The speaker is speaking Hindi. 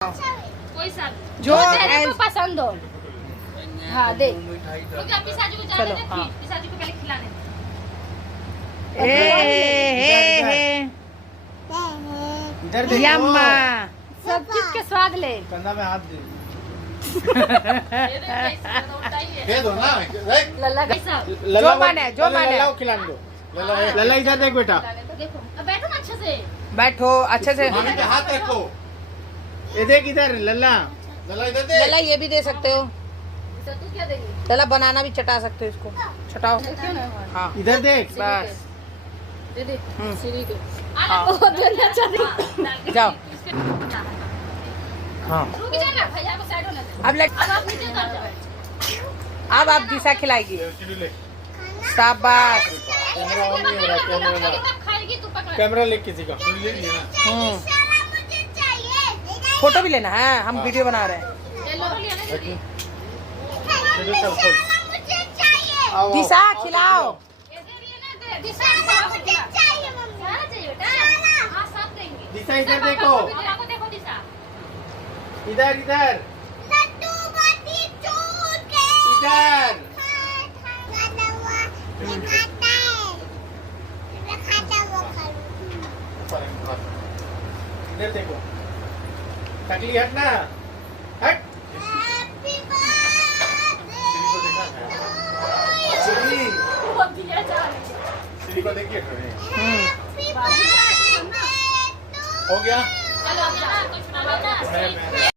कोई सा जो तेरे को पसंद हो। हाँ दे। पिसाजी को जाने चलो, दे, हाँ। पिसाजी को पहले खिलाने दे। इधर देखो। यम्मा सब चीज के स्वाद ले। कंधा में हाथ दे। दे दो ना। लल्ला कैसा? जो मन है, जो मन है। लल्ला को खिलाने दो। लल्ला इधर देख बेटा। देखो अब बैठो ना अच्छे से। बैठो अच्छे से। मामी पे हाथ रखो। ये देख इधर लल्ला। लल्ला इधर देख। लला ये भी दे सकते हो। तू क्या देगी? लला बनाना भी चटा सकते हो इसको। चटाओ। हाँ इधर देख। बस दे दे सीढ़ी के। हाँ। वो तो अच्छा दे। जाओ। हाँ। रुक जा ना भैया को साइड होने दे। अब आप नीचे उतर जाओ। अब आप दिशा खिलाएगी। शाबाश। खाएगी तू पकड़। कैमरा ले किसी का। फोटो भी लेना है, हम वीडियो बना रहे हैं। दिशा खिलाओ। दिशा इधर देखो। इधर इधर इधर। इधर देखो। टकली हट ना। हट। सीढ़ी को देखिए। हो गया। चलो अब ना कुछ ना